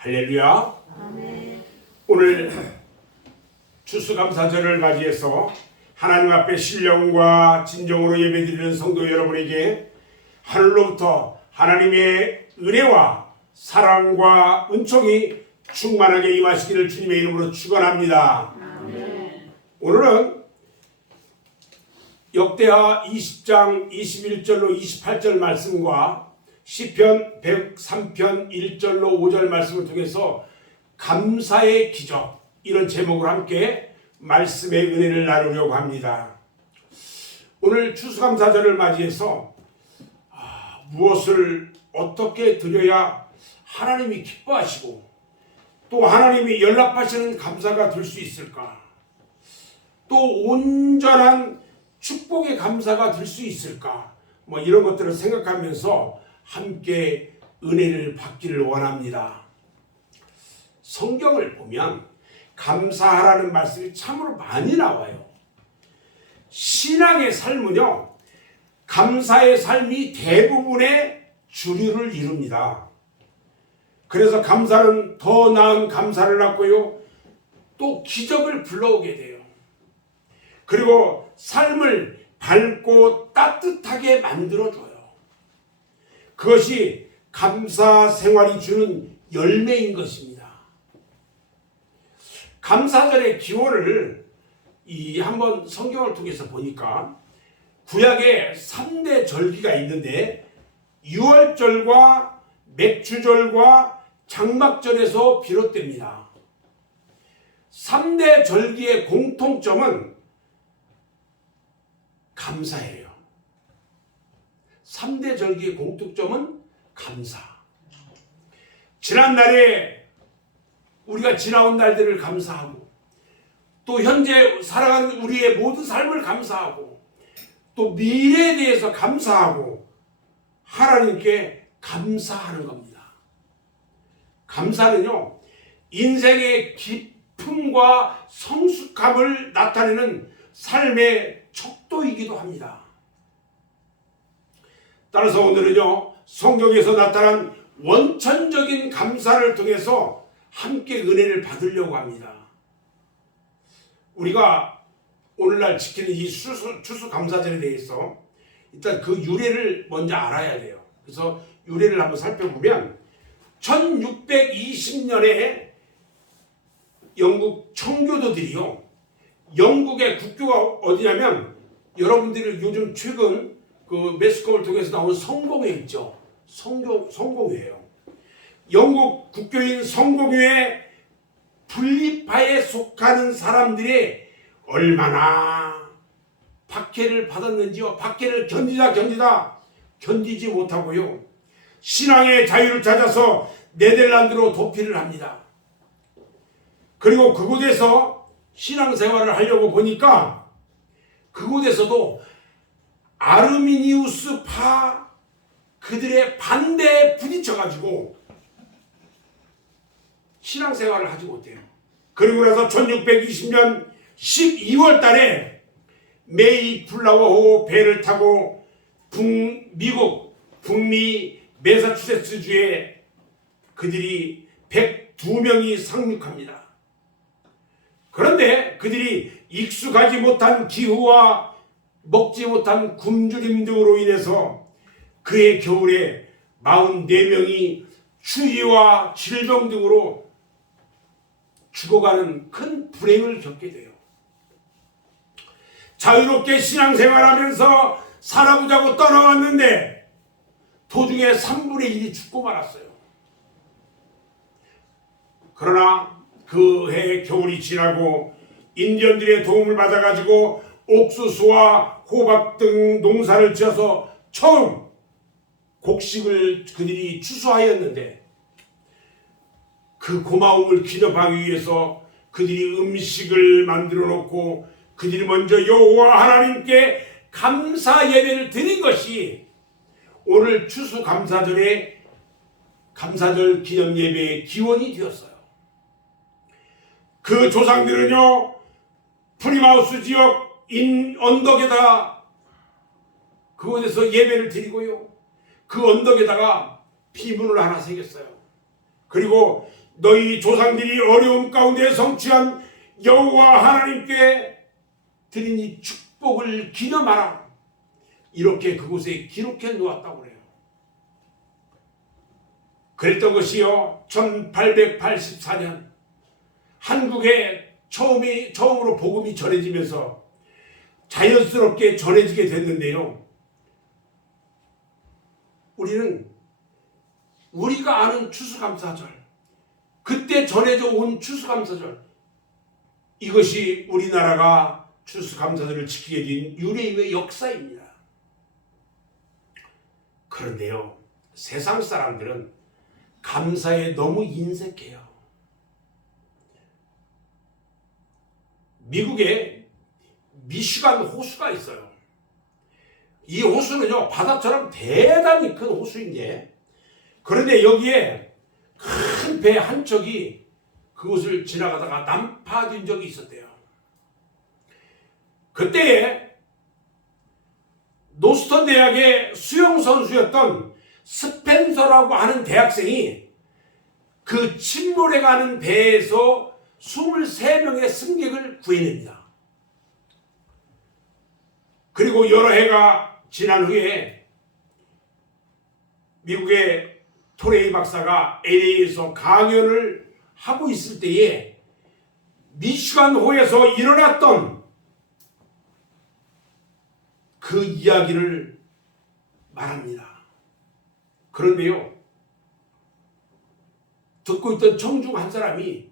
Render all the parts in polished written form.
할렐루야. 아멘. 오늘 추수감사절을 맞이해서 하나님 앞에 신령과 진정으로 예배드리는 성도 여러분에게 하늘로부터 하나님의 은혜와 사랑과 은총이 충만하게 임하시기를 주님의 이름으로 축원합니다. 아멘. 오늘은 역대하 20장 21절로 28절 말씀과 시편 103편 1절로 5절 말씀을 통해서 감사의 기적, 이런 제목으로 함께 말씀의 은혜를 나누려고 합니다. 오늘 추수감사절을 맞이해서 무엇을 어떻게 드려야 하나님이 기뻐하시고 또 하나님이 연락하시는 감사가 될 수 있을까, 또 온전한 축복의 감사가 될 수 있을까, 이런 것들을 생각하면서 함께 은혜를 받기를 원합니다. 성경을 보면 감사하라는 말씀이 참으로 많이 나와요. 신앙의 삶은요, 감사의 삶이 대부분의 주류를 이룹니다. 그래서 감사는 더 나은 감사를 낳고요, 또 기적을 불러오게 돼요. 그리고 삶을 밝고 따뜻하게 만들어줘요. 그것이 감사 생활이 주는 열매인 것입니다. 감사절의 기원을 한번 성경을 통해서 보니까 구약에 3대 절기가 있는데 유월절과 맥주절과 장막절에서 비롯됩니다. 3대 절기의 공통점은 감사예요. 3대 절기의 공통점은 감사. 지난날에 우리가 지나온 날들을 감사하고, 또 현재 살아가는 우리의 모든 삶을 감사하고, 또 미래에 대해서 감사하고 하나님께 감사하는 겁니다. 감사는요, 인생의 기쁨과 성숙함을 나타내는 삶의 척도이기도 합니다. 따라서 오늘은요, 성경에서 나타난 원천적인 감사를 통해서 함께 은혜를 받으려고 합니다. 우리가 오늘날 지키는 이 추수감사절에 대해서 일단 그 유래를 먼저 알아야 돼요. 그래서 유래를 한번 살펴보면 1620년에 영국 청교도들이요, 영국의 국교가 어디냐면, 여러분들이 요즘 최근 그 매스컴을 통해서 나온 성공회 있죠. 성공회예요. 영국 국교인 성공회의 분리파에 속하는 사람들이 얼마나 박해를 받았는지요. 박해를 견디지 못하고요, 신앙의 자유를 찾아서 네덜란드로 도피를 합니다. 그리고 그곳에서 신앙생활을 하려고 보니까 그곳에서도 아르미니우스파 그들의 반대에 부딪혀가지고 신앙생활을 하지 못해요. 그리고 나서 1620년 12월 달에 메이플라워 배를 타고 미국 북미 매사추세츠주에 그들이 102명이 상륙합니다. 그런데 그들이 익숙하지 못한 기후와 먹지 못한 굶주림 등으로 인해서 그해 겨울에 44명이 추위와 질병 등으로 죽어가는 큰 불행을 겪게 돼요. 자유롭게 신앙생활하면서 살아보자고 떠나왔는데 도중에 3분의 1이 죽고 말았어요. 그러나 그 해 겨울이 지나고 인디언들의 도움을 받아가지고 옥수수와 호박 등 농사를 지어서 처음 곡식을 그들이 추수하였는데, 그 고마움을 기념하기 위해서 그들이 음식을 만들어 놓고 그들이 먼저 여호와 하나님께 감사 예배를 드린 것이 오늘 추수감사절의 감사절 기념 예배의 기원이 되었어요. 그 조상들은요, 프리마우스 지역 언덕에다 그곳에서 예배를 드리고요, 그 언덕에다가 피문을 하나 새겼어요. 그리고 너희 조상들이 어려움 가운데 성취한 여호와 하나님께 드린 이 축복을 기념하라. 이렇게 그곳에 기록해 놓았다고 그래요. 그랬던 것이요, 1884년 한국에 처음으로 복음이 전해지면서 자연스럽게 전해지게 됐는데요. 우리는 우리가 아는 추수감사절, 그때 전해져 온 추수감사절, 이것이 우리나라가 추수감사절을 지키게 된 유래임의 역사입니다. 그런데요, 세상 사람들은 감사에 너무 인색해요. 미국에 미시간 호수가 있어요. 이 호수는요, 바다처럼 대단히 큰 호수인데, 그런데 여기에 큰 배 한 척이 그곳을 지나가다가 난파된 적이 있었대요. 그때에 노스턴 대학의 수영 선수였던 스펜서라고 하는 대학생이 그 침몰해 가는 배에서 23명의 승객을 구해냅니다. 그리고 여러 해가 지난 후에 미국의 토레이 박사가 LA에서 강연을 하고 있을 때에 미시간호에서 일어났던 그 이야기를 말합니다. 그런데요, 듣고 있던 청중 한 사람이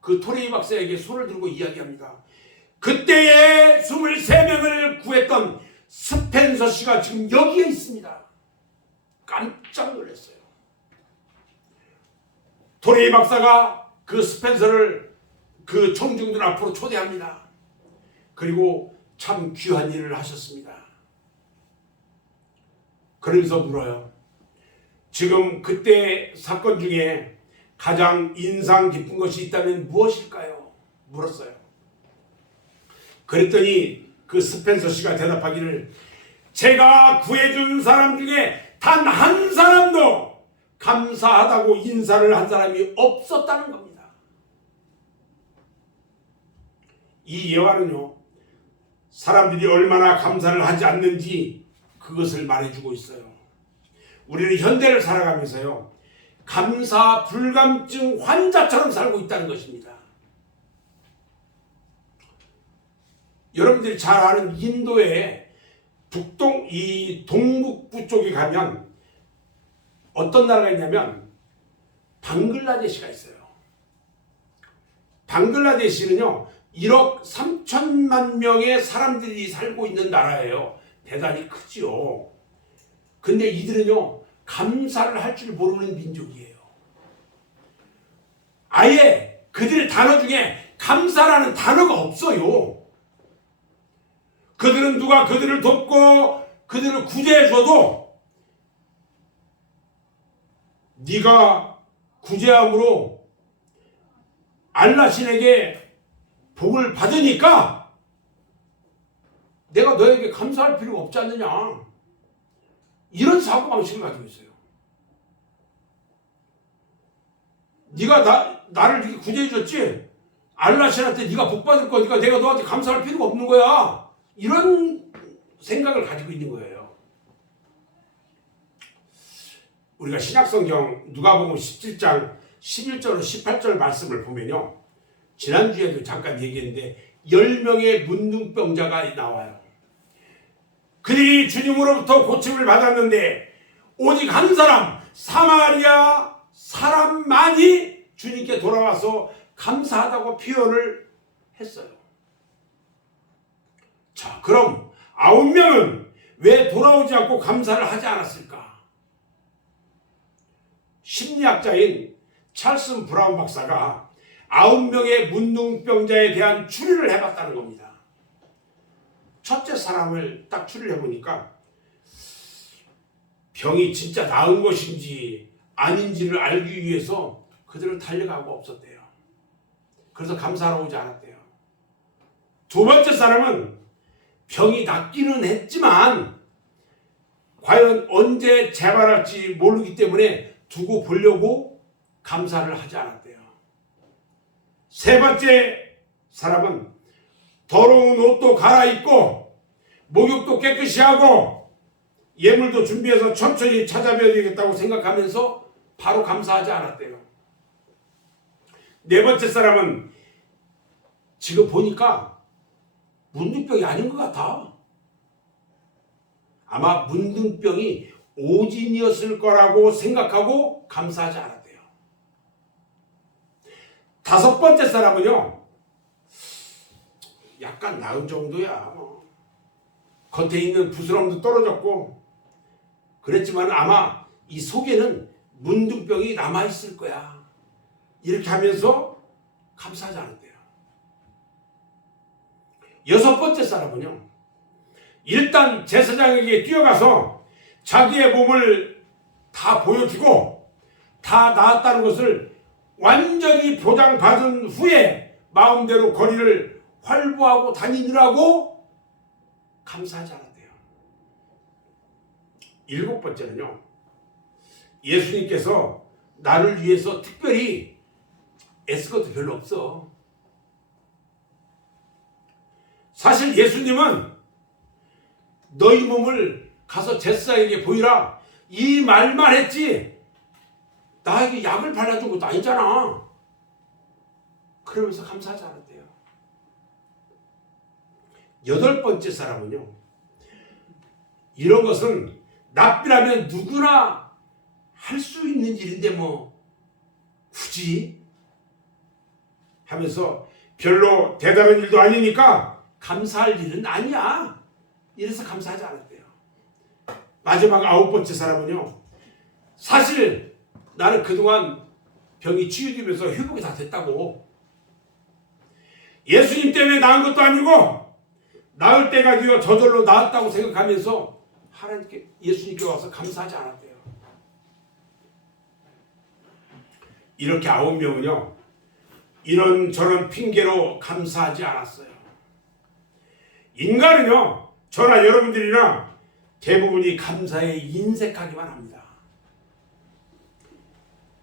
그 토레이 박사에게 손을 들고 이야기합니다. 그때에 23명을 구했던 스펜서 씨가 지금 여기에 있습니다. 깜짝 놀랐어요. 토레이 박사가 그 스펜서를 그 청중들 앞으로 초대합니다. 그리고 참 귀한 일을 하셨습니다. 그러면서 물어요. 지금 그때 사건 중에 가장 인상 깊은 것이 있다면 무엇일까요? 물었어요. 그랬더니 그 스펜서 씨가 대답하기를, 제가 구해준 사람 중에 단 한 사람도 감사하다고 인사를 한 사람이 없었다는 겁니다. 이 예화는요, 사람들이 얼마나 감사를 하지 않는지 그것을 말해주고 있어요. 우리는 현대를 살아가면서요, 감사 불감증 환자처럼 살고 있다는 것입니다. 여러분들이 잘 아는 인도의 이 동북부 쪽에 가면 어떤 나라가 있냐면 방글라데시가 있어요. 방글라데시는요, 1억 3천만 명의 사람들이 살고 있는 나라예요. 대단히 크지요. 근데 이들은요, 감사를 할 줄 모르는 민족이에요. 아예 그들의 단어 중에 감사라는 단어가 없어요. 그들은 누가 그들을 돕고 그들을 구제해줘도 네가 구제함으로 알라 신에게 복을 받으니까 내가 너에게 감사할 필요가 없지 않느냐, 이런 사고방식을 가지고 있어요. 네가 나를 이렇게 구제해줬지, 알라 신한테 네가 복 받을 거니까 내가 너한테 감사할 필요가 없는 거야, 이런 생각을 가지고 있는 거예요. 우리가 신약성경 누가복음 17장 11절 18절 말씀을 보면요, 지난주에도 잠깐 얘기했는데 10명의 문둥병자가 나와요. 그들이 주님으로부터 고침을 받았는데 오직 한 사람, 사마리아 사람만이 주님께 돌아와서 감사하다고 표현을 했어요. 자, 그럼 9명은 왜 돌아오지 않고 감사를 하지 않았을까? 심리학자인 찰슨 브라운 박사가 9명의 문둥병자에 대한 추리를 해봤다는 겁니다. 첫째 사람을 딱 추리를 해보니까 병이 진짜 나은 것인지 아닌지를 알기 위해서 그들을 달려가고 없었대요. 그래서 감사하러 오지 않았대요. 두 번째 사람은 병이 낫기는 했지만 과연 언제 재발할지 모르기 때문에 두고 보려고 감사를 하지 않았대요. 세 번째 사람은 더러운 옷도 갈아입고 목욕도 깨끗이 하고 예물도 준비해서 천천히 찾아뵈야 되겠다고 생각하면서 바로 감사하지 않았대요. 네 번째 사람은 지금 보니까 문둥병이 아닌 것 같아. 아마 문둥병이 오진이었을 거라고 생각하고 감사하지 않았대요. 다섯 번째 사람은요, 약간 나은 정도야. 겉에 있는 부스럼도 떨어졌고 그랬지만 아마 이 속에는 문둥병이 남아있을 거야. 이렇게 하면서 감사하지 않았대요. 여섯 번째 사람은요, 일단 제사장에게 뛰어가서 자기의 몸을 다 보여주고 다 나았다는 것을 완전히 보장받은 후에 마음대로 거리를 활보하고 다니느라고 감사하지 않았대요. 일곱 번째는요, 예수님께서 나를 위해서 특별히 애쓸 것도 별로 없어. 사실 예수님은 너희 몸을 가서 제사장에게 보이라 이 말만 했지 나에게 약을 발라준 것도 아니잖아. 그러면서 감사하지 않았대요. 여덟 번째 사람은요, 이런 것은 납비라면 누구나 할 수 있는 일인데 뭐 굳이 하면서 별로 대단한 일도 아니니까 감사할 일은 아니야. 이래서 감사하지 않았대요. 마지막 아홉 번째 사람은요, 사실 나는 그동안 병이 치유되면서 회복이 다 됐다고, 예수님 때문에 나은 것도 아니고 나을 때가 되어 저절로 나았다고 생각하면서 하나님께, 예수님께 와서 감사하지 않았대요. 이렇게 9명은요 이런저런 핑계로 감사하지 않았어요. 인간은요, 저나 여러분들이나 대부분이 감사에 인색하기만 합니다.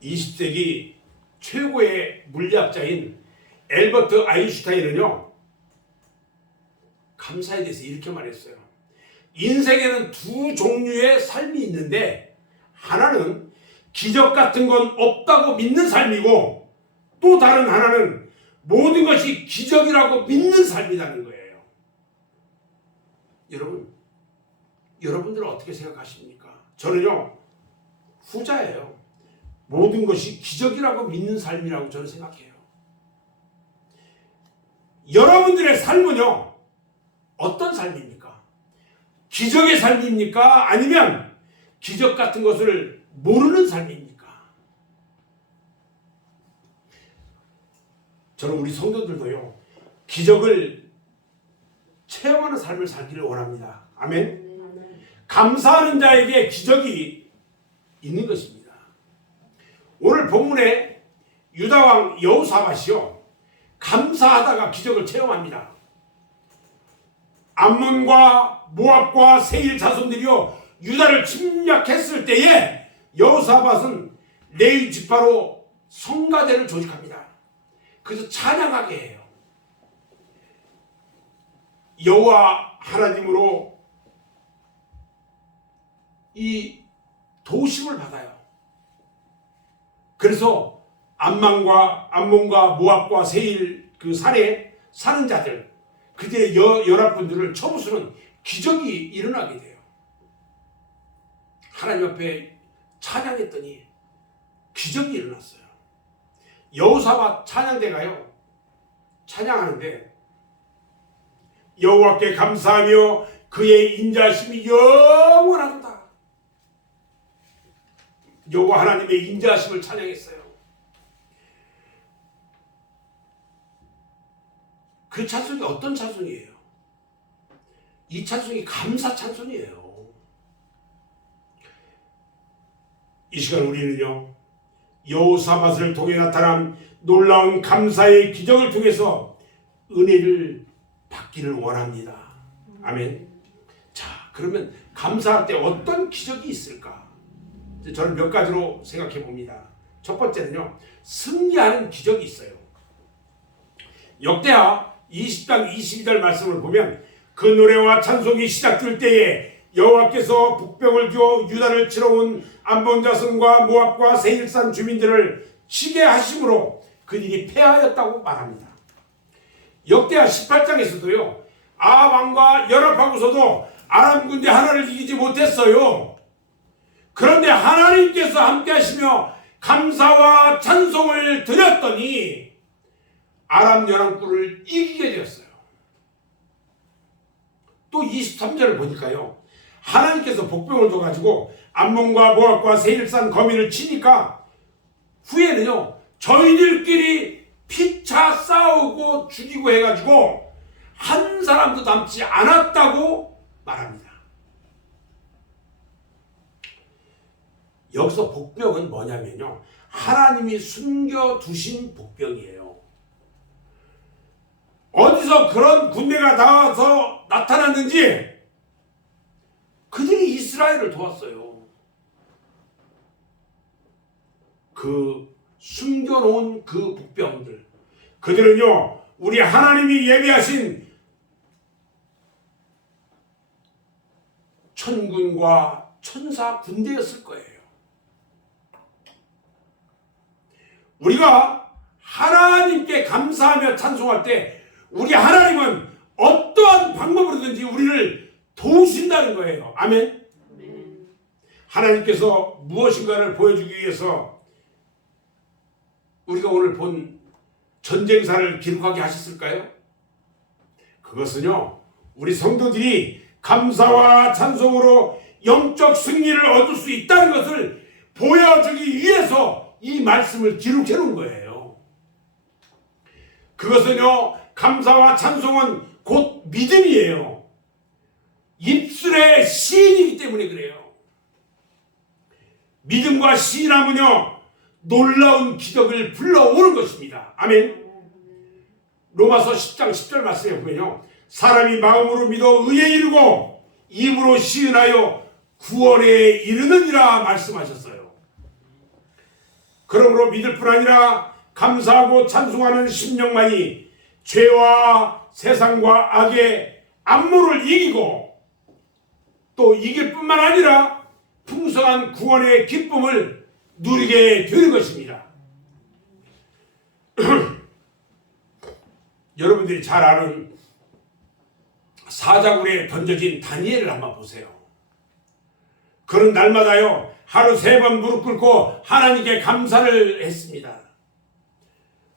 20세기 최고의 물리학자인 엘버트 아인슈타인은요, 감사에 대해서 이렇게 말했어요. 인생에는 두 종류의 삶이 있는데 하나는 기적 같은 건 없다고 믿는 삶이고 또 다른 하나는 모든 것이 기적이라고 믿는 삶이라는 거예요. 여러분들은 어떻게 생각하십니까? 저는요, 후자예요. 모든 것이 기적이라고 믿는 삶이라고 저는 생각해요. 여러분들의 삶은요, 어떤 삶입니까? 기적의 삶입니까? 아니면 기적 같은 것을 모르는 삶입니까? 저는 우리 성도들도요, 기적을 체험하는 삶을 살기를 원합니다. 아멘. 감사하는 자에게 기적이 있는 것입니다. 오늘 본문에 유다왕 여호사밧이요, 감사하다가 기적을 체험합니다. 암몬과 모압과 세일 자손들이요 유다를 침략했을 때에 여호사밧은 레위 지파로 성가대를 조직합니다. 그래서 찬양하게 해요. 여호와 하나님으로 이 도심을 받아요. 그래서 암몬과 모압과 세일 그 산에 사는 자들, 그들의 연합군들을 쳐부수는 기적이 일어나게 돼요. 하나님 앞에 찬양했더니 기적이 일어났어요. 여호사밧 찬양대가요, 찬양하는데 여호와께 감사하며 그의 인자하심이 영원하도다. 여호와 하나님의 인자하심을 찬양했어요. 그 찬송이 어떤 찬송이에요? 이 찬송이 감사 찬송이에요. 이 시간 우리는요, 여호사밧을 통해 나타난 놀라운 감사의 기적을 통해서 은혜를 받기를 원합니다. 아멘. 자, 그러면 감사할 때 어떤 기적이 있을까? 저는 몇 가지로 생각해 봅니다. 첫 번째는요, 승리하는 기적이 있어요. 역대하 20장 22절 말씀을 보면 그 노래와 찬송이 시작될 때에 여호와께서 북병을 두어 유다를 치러 온 암몬 자손과 모압과 세일산 주민들을 치게 하심으로 그들이 패하였다고 말합니다. 역대하 18장에서도요, 아합 왕과 연합하고서도 아람 군대 하나를 이기지 못했어요. 그런데 하나님께서 함께 하시며 감사와 찬송을 드렸더니 아람 연합군을 이기게 되었어요. 또 23절을 보니까요, 하나님께서 복병을 둬가지고 암몬과 모압과 세일산 거민을 치니까 후에는요, 저희들끼리 피차 싸우고 죽이고 해가지고 한 사람도 남지 않았다고 말합니다. 여기서 복병은 뭐냐면요, 하나님이 숨겨두신 복병이에요. 어디서 그런 군대가 나와서 나타났는지 그들이 이스라엘을 도왔어요. 그 숨겨놓은 그 복병들, 그들은요, 우리 하나님이 예비하신 천군과 천사 군대였을 거예요. 우리가 하나님께 감사하며 찬송할 때 우리 하나님은 어떠한 방법으로든지 우리를 도우신다는 거예요. 아멘. 하나님께서 무엇인가를 보여주기 위해서 우리가 오늘 본 전쟁사를 기록하게 하셨을까요? 그것은요, 우리 성도들이 감사와 찬송으로 영적 승리를 얻을 수 있다는 것을 보여주기 위해서 이 말씀을 기록해 놓은 거예요. 그것은요, 감사와 찬송은 곧 믿음이에요. 입술의 시인이기 때문에 그래요. 믿음과 시인하면요, 놀라운 기적을 불러오는 것입니다. 아멘. 로마서 10장 10절 말씀에 보면요, 사람이 마음으로 믿어 의에 이르고 입으로 시인하여 구원에 이르느니라 말씀하셨어요. 그러므로 믿을 뿐 아니라 감사하고 찬송하는 심령만이 죄와 세상과 악의 압모를 이기고 또 이길 뿐만 아니라 풍성한 구원의 기쁨을 누리게 되는 것입니다. 여러분들이 잘 아는 사자굴에 던져진 다니엘을 한번 보세요. 그는 날마다요, 하루 3번 무릎 꿇고 하나님께 감사를 했습니다.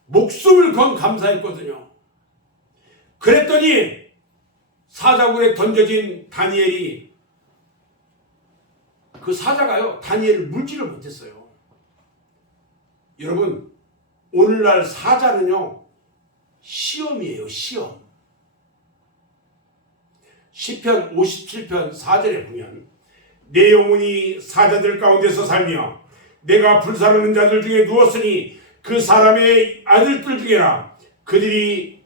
목숨을 건 감사했거든요. 그랬더니 사자굴에 던져진 다니엘이, 그 사자가요, 다니엘을 물지를 못했어요. 여러분, 오늘날 사자는요, 시험이에요. 시험. 시편 57편 4절에 보면 내 영혼이 사자들 가운데서 살며 내가 불사르는 자들 중에 누웠으니 그 사람의 아들들 중에라. 그들이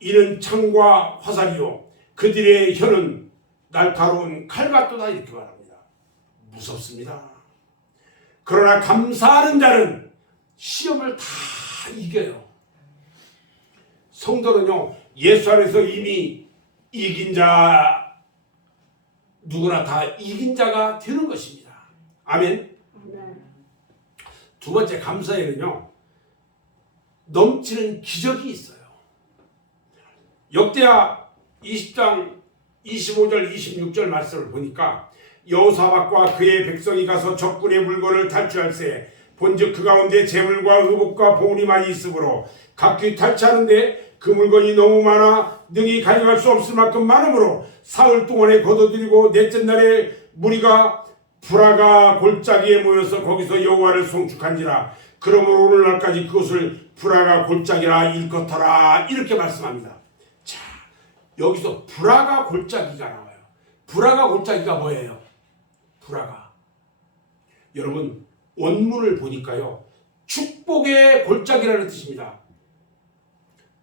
이는 창과 화살이요 그들의 혀는 날카로운 칼 같도다. 이렇게 말합니다. 무섭습니다. 그러나 감사하는 자는 시험을 다 이겨요. 성도는요, 예수 안에서 이미 이긴 자, 누구나 다 이긴 자가 되는 것입니다. 아멘. 두 번째, 감사에는요, 넘치는 기적이 있어요. 역대하 20장 25절 26절 말씀을 보니까 여호사밧과 그의 백성이 가서 적군의 물건을 탈취할세 본즉 그 가운데 재물과 의복과 보물이 많이 있으므로 각기 탈취하는데 그 물건이 너무 많아 능히 가져갈 수 없을 만큼 많으므로 사흘 동안에 거둬들이고 넷째 날에 무리가 브라가 골짜기에 모여서 거기서 여호와를 송축한지라. 그러므로 오늘날까지 그것을 브라가 골짜기라 일컫더라. 이렇게 말씀합니다. 자, 여기서 브라가 골짜기가 나와요. 브라가 골짜기가 뭐예요? 브라가, 여러분 원문을 보니까요, 축복의 골짜기라는 뜻입니다.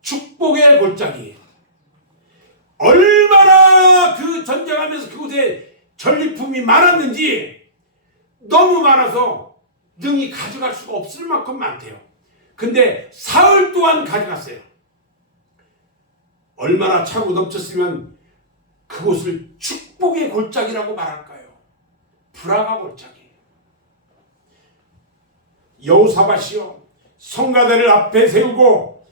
축복의 골짜기. 얼마나 그 전쟁하면서 그곳에 전리품이 많았는지, 너무 많아서 능히 가져갈 수가 없을 만큼 많대요. 근데 사흘 동안 가져갔어요. 얼마나 차고 넘쳤으면 그곳을 축복의 골짜기라고 말할까요? 불화가 골짜기. 여호사밧이요, 성가대를 앞에 세우고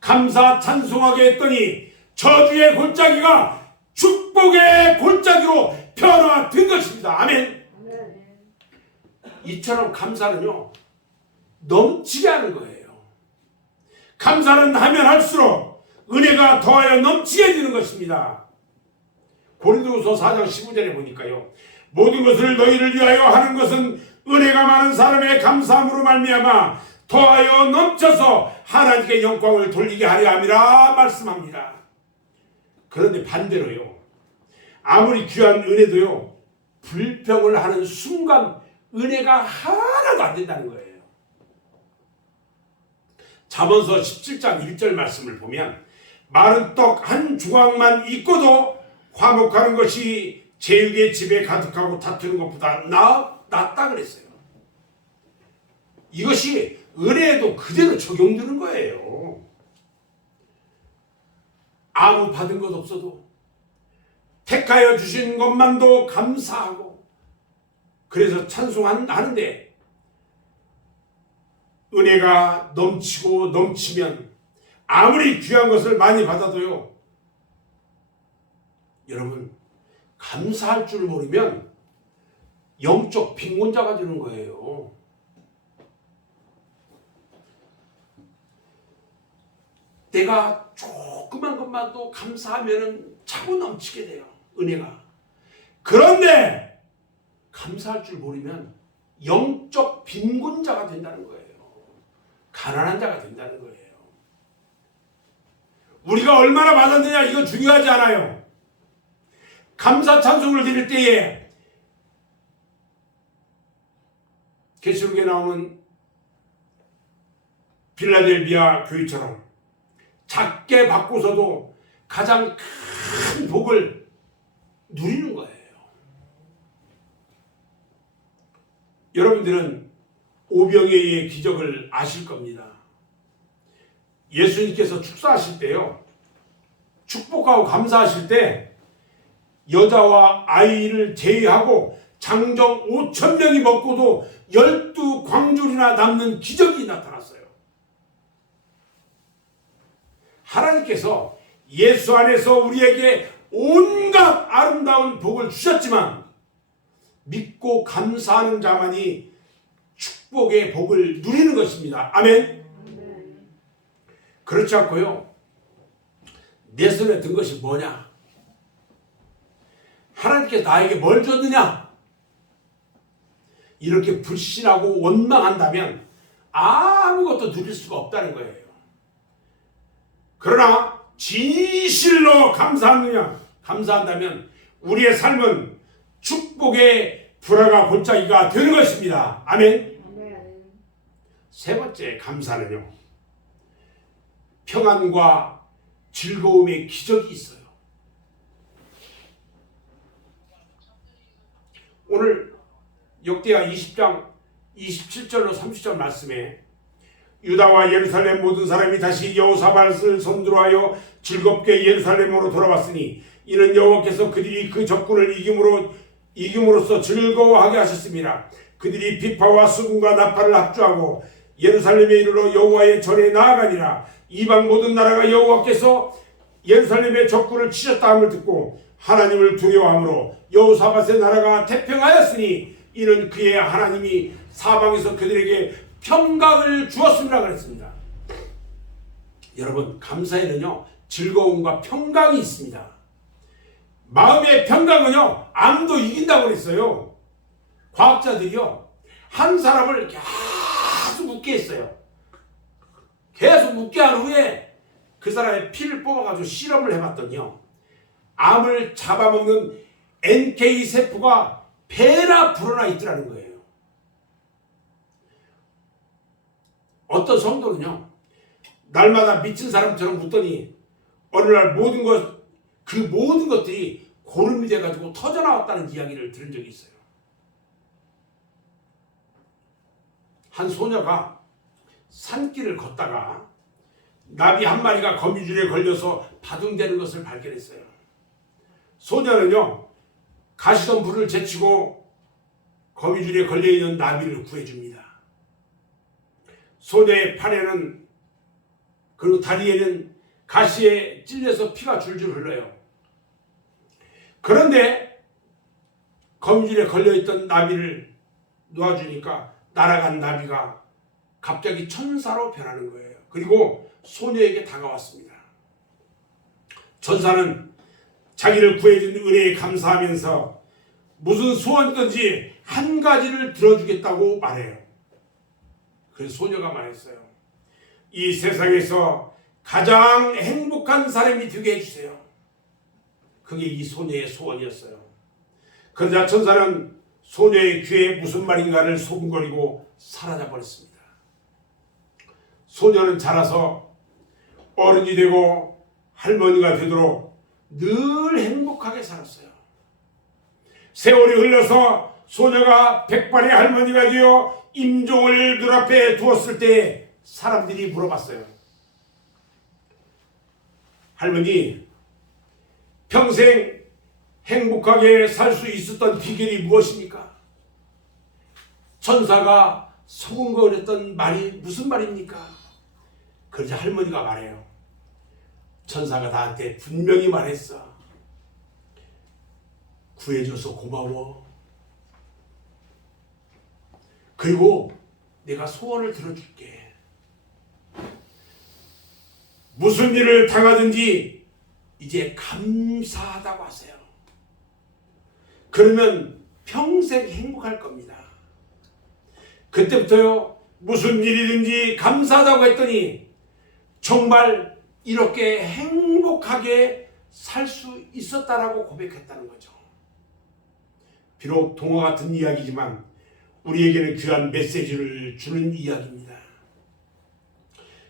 감사 찬송하게 했더니 저주의 골짜기가 축복의 골짜기로 변화된 것입니다. 아멘. 이처럼 감사는요, 넘치게 하는 거예요. 감사는 하면 할수록 은혜가 더하여 넘치게 되는 것입니다. 고린도후서 4장 15절에 보니까요, 모든 것을 너희를 위하여 하는 것은 은혜가 많은 사람의 감사함으로 말미암아 더하여 넘쳐서 하나님께 영광을 돌리게 하려 함이라 말씀합니다. 그런데 반대로요, 아무리 귀한 은혜도요, 불평을 하는 순간 은혜가 하나도 안 된다는 거예요. 잠언서 17장 1절 말씀을 보면 마른 떡 한 조각만 있고도 화목하는 것이 제육의 집에 가득하고 다투는 것보다 낫다 그랬어요. 이것이 은혜에도 그대로 적용되는 거예요. 아무 받은 것 없어도 택하여 주신 것만도 감사하고 그래서 찬송하는데, 은혜가 넘치고 넘치면 아무리 귀한 것을 많이 받아도요, 여러분, 감사할 줄 모르면 영적 빈곤자가 되는 거예요. 내가 조그만 것만도 감사하면 차고 넘치게 돼요, 은혜가. 그런데 감사할 줄 모르면 영적 빈곤자가 된다는 거예요. 가난한 자가 된다는 거예요. 우리가 얼마나 받았느냐 이거 중요하지 않아요. 감사 찬송을 드릴 때에 계시록에 나오는 빌라델비아 교회처럼 작게 받고서도 가장 큰 복을 누리는 거예요. 여러분들은 오병이어의 기적을 아실 겁니다. 예수님께서 축사하실 때요, 축복하고 감사하실 때 여자와 아이를 제외하고 장정 5,000명이 먹고도 12광줄이나 남는 기적이 나타났어요. 하나님께서 예수 안에서 우리에게 온갖 아름다운 복을 주셨지만 믿고 감사하는 자만이 축복의 복을 누리는 것입니다. 아멘. 그렇지 않고요, 내 손에 든 것이 뭐냐, 하나님께서 나에게 뭘 줬느냐, 이렇게 불신하고 원망한다면 아무것도 누릴 수가 없다는 거예요. 그러나 진실로 감사한다면 우리의 삶은 축복의 불화가 골짜기가 되는 것입니다. 아멘. 세 번째 감사는요, 평안과 즐거움의 기적이 있어요. 오늘 역대하 20장 27절로 30절 말씀에 유다와 예루살렘 모든 사람이 다시 여호사밧을 선두로하여 즐겁게 예루살렘으로 돌아왔으니 이는 여호와께서 그들이 그 적군을 이김으로써 즐거워하게 하셨습니다. 그들이 비파와 수금과 나팔을 합주하고 예루살렘에 이르러 여호와의 전에 나아가니라. 이방 모든 나라가 여호와께서 예루살렘의 적군을 치셨다 함을 듣고 하나님을 두려워함으로 여호사밧의 나라가 태평하였으니 이는 그의 하나님이 사방에서 그들에게 평강을 주었습니다 그랬습니다. 여러분, 감사에는요 즐거움과 평강이 있습니다. 마음의 평강은요 암도 이긴다고 그랬어요. 과학자들이요 한 사람을 계속 웃게 했어요. 계속 웃게 한 후에 그 사람의 피를 뽑아가지고 실험을 해봤더니요, 암을 잡아먹는 NK 세포가 배나 불어나 있더라는 거예요. 어떤 성도는요 날마다 미친 사람처럼 웃더니 어느 날 모든 것들이 고름이 돼가지고 터져나왔다는 이야기를 들은 적이 있어요. 한 소녀가 산길을 걷다가 나비 한 마리가 거미줄에 걸려서 바둥대는 것을 발견했어요. 소녀는요, 가시던 불을 제치고 거미줄에 걸려있는 나비를 구해줍니다. 소녀의 팔에는, 그리고 다리에는 가시에 찔려서 피가 줄줄 흘러요. 그런데 거미줄에 걸려있던 나비를 놓아주니까 날아간 나비가 갑자기 천사로 변하는 거예요. 그리고 소녀에게 다가왔습니다. 천사는 자기를 구해준 은혜에 감사하면서 무슨 소원이든지 한 가지를 들어주겠다고 말해요. 그래서 소녀가 말했어요. 이 세상에서 가장 행복한 사람이 되게 해주세요. 그게 이 소녀의 소원이었어요. 그러자 천사는 소녀의 귀에 무슨 말인가를 소금거리고 사라져버렸습니다. 소녀는 자라서 어른이 되고 할머니가 되도록 늘 행복하게 살았어요. 세월이 흘러서 소녀가 백발의 할머니가 되어 임종을 눈앞에 두었을 때 사람들이 물어봤어요. 할머니, 평생 행복하게 살 수 있었던 비결이 무엇입니까? 천사가 소금거렸던 말이 무슨 말입니까? 그러자 할머니가 말해요. 천사가 나한테 분명히 말했어. 구해줘서 고마워. 그리고 내가 소원을 들어줄게. 무슨 일을 당하든지 이제 감사하다고 하세요. 그러면 평생 행복할 겁니다. 그때부터요, 무슨 일이든지 감사하다고 했더니 정말 이렇게 행복하게 살 수 있었다라고 고백했다는 거죠. 비록 동화 같은 이야기지만 우리에게는 귀한 메시지를 주는 이야기입니다.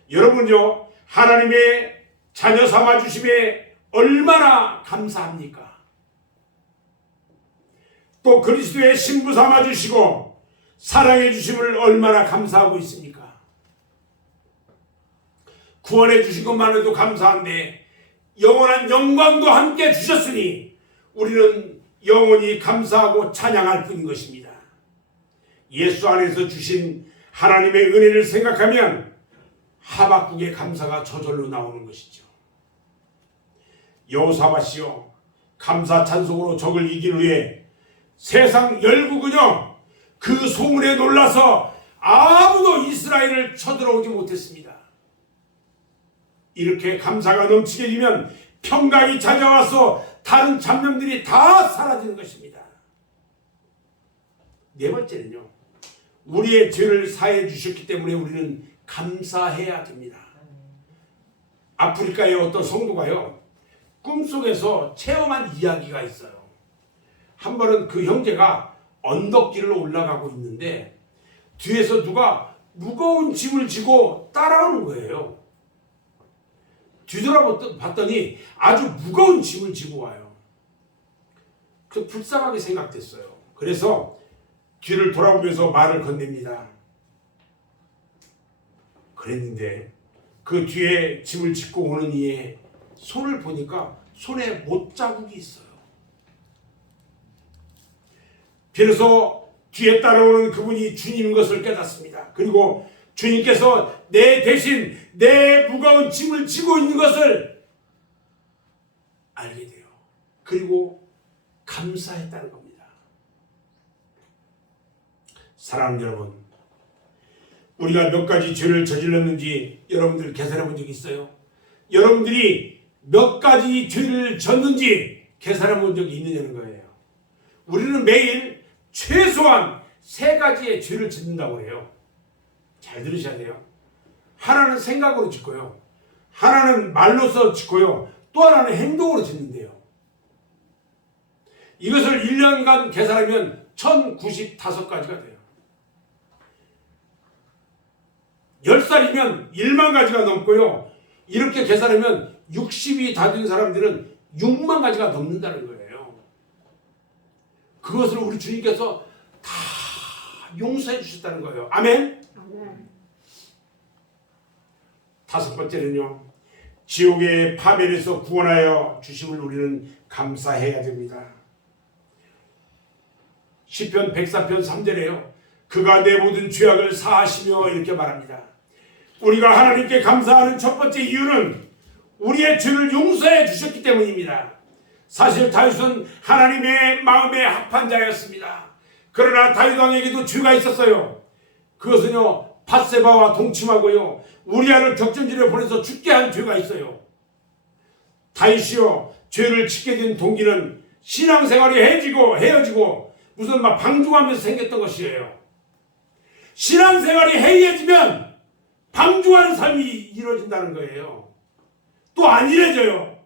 여러분요, 하나님의 자녀 삼아 주심에 얼마나 감사합니까? 또 그리스도의 신부 삼아 주시고 사랑해 주심을 얼마나 감사하고 있습니까? 구원해 주신 것만 해도 감사한데 영원한 영광도 함께 주셨으니 우리는 영원히 감사하고 찬양할 뿐인 것입니다. 예수 안에서 주신 하나님의 은혜를 생각하면 하박국의 감사가 저절로 나오는 것이죠. 여호사밧이여, 감사 찬송으로 적을 이긴 후에 세상 열국은요, 그 소문에 놀라서 아무도 이스라엘을 쳐들어오지 못했습니다. 이렇게 감사가 넘치게 되면 평강이 찾아와서 다른 잡념들이 다 사라지는 것입니다. 네 번째는요, 우리의 죄를 사해 주셨기 때문에 우리는 감사해야 됩니다. 아프리카의 어떤 성도가요, 꿈속에서 체험한 이야기가 있어요. 한 번은 그 형제가 언덕길을 올라가고 있는데 뒤에서 누가 무거운 짐을 지고 따라오는 거예요. 뒤돌아봤더니 아주 무거운 짐을 지고 와요. 그 불쌍하게 생각됐어요. 그래서 뒤를 돌아보면서 말을 건넵니다. 그랬는데 그 뒤에 짐을 싣고 오는 이의 손을 보니까 손에 못자국이 있어요. 비로소 뒤에 따라오는 그분이 주님인 것을 깨닫습니다. 그리고 주님께서 내 대신 내 무거운 짐을 지고 있는 것을 알게 돼요. 그리고 감사했다는 겁니다. 사랑하는 여러분, 우리가 몇 가지 죄를 저질렀는지 여러분들 계산해 본 적 있어요? 여러분들이 몇 가지 죄를 졌는지 계산해 본 적이 있느냐는 거예요. 우리는 매일 최소한 3가지의 죄를 짓는다고 해요. 잘 들으셔야 돼요. 하나는 생각으로 짓고요, 하나는 말로서 짓고요, 또 하나는 행동으로 짓는데요. 이것을 1년간 계산하면 1095가지가 돼요. 10살이면 1만 가지가 넘고요, 이렇게 계산하면 60이 다 된 사람들은 6만 가지가 넘는다는 거예요. 그것을 우리 주님께서 다 용서해 주셨다는 거예요. 아멘? 다섯 번째는요, 지옥의 파멸에서 구원하여 주심을 우리는 감사해야 됩니다. 시편 104편 3절에요. 그가 내 모든 죄악을 사하시며 이렇게 말합니다. 우리가 하나님께 감사하는 첫 번째 이유는 우리의 죄를 용서해 주셨기 때문입니다. 사실 다윗은 하나님의 마음에 합한 자였습니다. 그러나 다윗 왕에게도 죄가 있었어요. 그것은요, 밧세바와 동침하고요, 우리아를 격전지에 보내서 죽게 한 죄가 있어요. 다윗이요, 죄를 짓게 된 동기는 신앙생활이 헤어지고 무슨 막 방종하면서 생겼던 것이에요. 신앙생활이 해이해지면 방종하는 삶이 이루어진다는 거예요. 또 안 이래져요.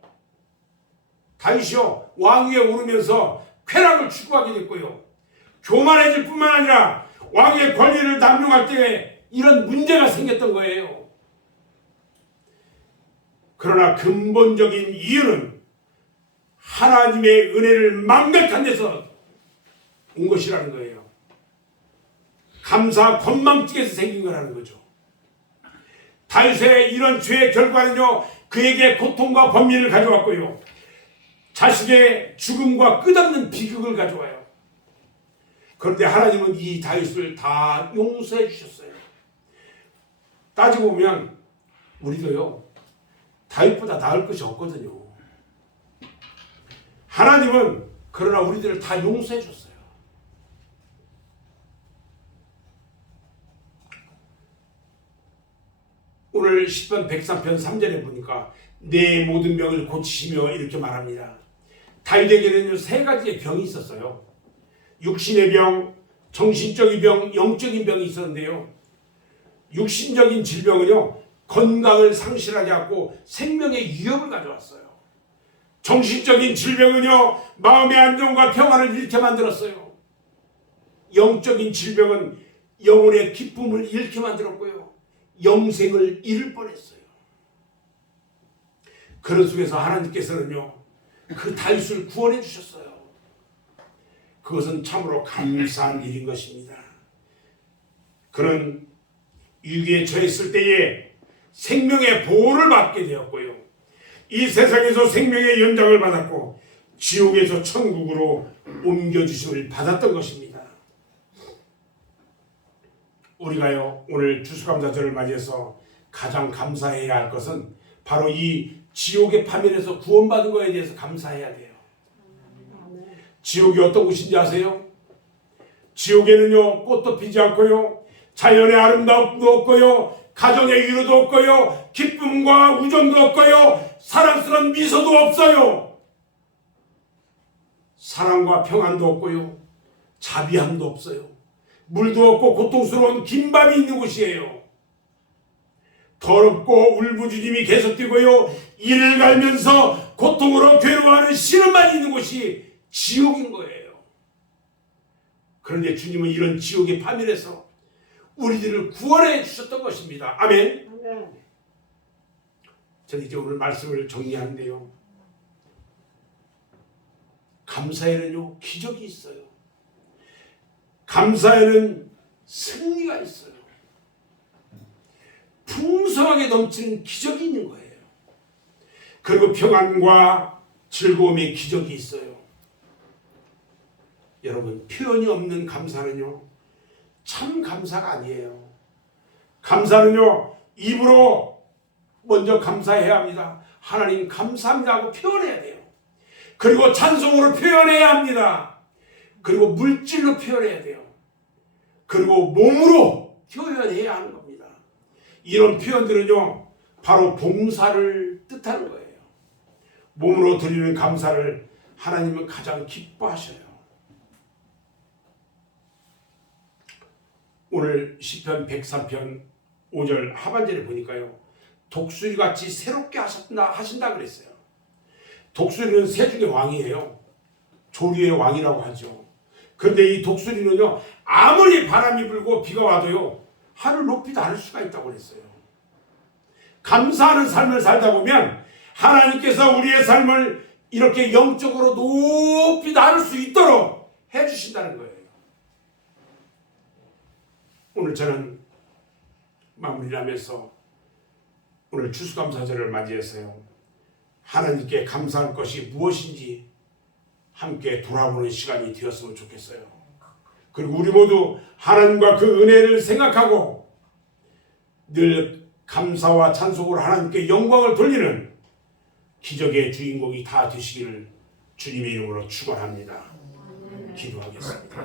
다윗이요, 왕위에 오르면서 쾌락을 추구하게 됐고요, 교만해질 뿐만 아니라 왕의 권리를 남용할 때 이런 문제가 생겼던 거예요. 그러나 근본적인 이유는 하나님의 은혜를 망각한 데서 온 것이라는 거예요. 감사 건망증에서 생긴 거라는 거죠. 다윗의 이런 죄의 결과는요, 그에게 고통과 번민을 가져왔고요, 자식의 죽음과 끝없는 비극을 가져와요. 그런데 하나님은 이 다윗을 다 용서해 주셨어요. 따지고 보면 우리도요, 다윗보다 나을 것이 없거든요. 하나님은 그러나 우리들을 다 용서해 줬어요. 오늘 시편 103편 3절에 보니까 내 모든 병을 고치시며 이렇게 말합니다. 다윗에게는 세 가지의 병이 있었어요. 육신의 병, 정신적인 병, 영적인 병이 있었는데요, 육신적인 질병은요, 건강을 상실하게 하고 생명의 위협을 가져왔어요. 정신적인 질병은요, 마음의 안정과 평안을 잃게 만들었어요. 영적인 질병은 영혼의 기쁨을 잃게 만들었고요, 영생을 잃을 뻔했어요. 그런 속에서 하나님께서는요, 그 다윗을 구원해 주셨어요. 그것은 참으로 감사한 일인 것입니다. 그는 위기에 처했을 때에 생명의 보호를 받게 되었고요, 이 세상에서 생명의 연장을 받았고 지옥에서 천국으로 옮겨주심을 받았던 것입니다. 우리가요, 오늘 추수감사절을 맞이해서 가장 감사해야 할 것은 바로 이 지옥의 파멸에서 구원받은 것에 대해서 감사해야 돼요. 지옥이 어떤 곳인지 아세요? 지옥에는요, 꽃도 피지 않고요, 자연의 아름다움도 없고요, 가정의 위로도 없고요, 기쁨과 우정도 없고요, 사랑스러운 미소도 없어요. 사랑과 평안도 없고요, 자비함도 없어요. 물도 없고 고통스러운 긴 밤이 있는 곳이에요. 더럽고 울부짖음이 계속되고요, 이를 갈면서 고통으로 괴로워하는 신음만 있는 곳이 지옥인 거예요. 그런데 주님은 이런 지옥의 파멸에서 우리들을 구원해 주셨던 것입니다. 아멘. 아멘. 저는 이제 오늘 말씀을 정리하는데요, 감사에는요, 기적이 있어요. 감사에는 승리가 있어요. 풍성하게 넘치는 기적이 있는 거예요. 그리고 평안과 즐거움의 기적이 있어요. 여러분, 표현이 없는 감사는요, 참 감사가 아니에요. 감사는요, 입으로 먼저 감사해야 합니다. 하나님 감사합니다 하고 표현해야 돼요. 그리고 찬송으로 표현해야 합니다. 그리고 물질로 표현해야 돼요. 그리고 몸으로 표현해야 하는 겁니다. 이런 표현들은요, 바로 봉사를 뜻하는 거예요. 몸으로 드리는 감사를 하나님은 가장 기뻐하셔요. 오늘 시편 103편 5절 하반절에 보니까요, 독수리같이 새롭게 하신다 그랬어요. 독수리는 새중의 왕이에요. 조류의 왕이라고 하죠. 그런데 이 독수리는요, 아무리 바람이 불고 비가 와도요, 하늘 높이 다를 수가 있다고 그랬어요. 감사하는 삶을 살다 보면 하나님께서 우리의 삶을 이렇게 영적으로 높이 나를 수 있도록 해주신다는 거예요. 오늘 저는 마무리를 하면서 오늘 추수감사절을 맞이해서요, 하나님께 감사할 것이 무엇인지 함께 돌아보는 시간이 되었으면 좋겠어요. 그리고 우리 모두 하나님과 그 은혜를 생각하고 늘 감사와 찬송으로 하나님께 영광을 돌리는 기적의 주인공이 다 되시기를 주님의 이름으로 축원합니다. 기도하겠습니다.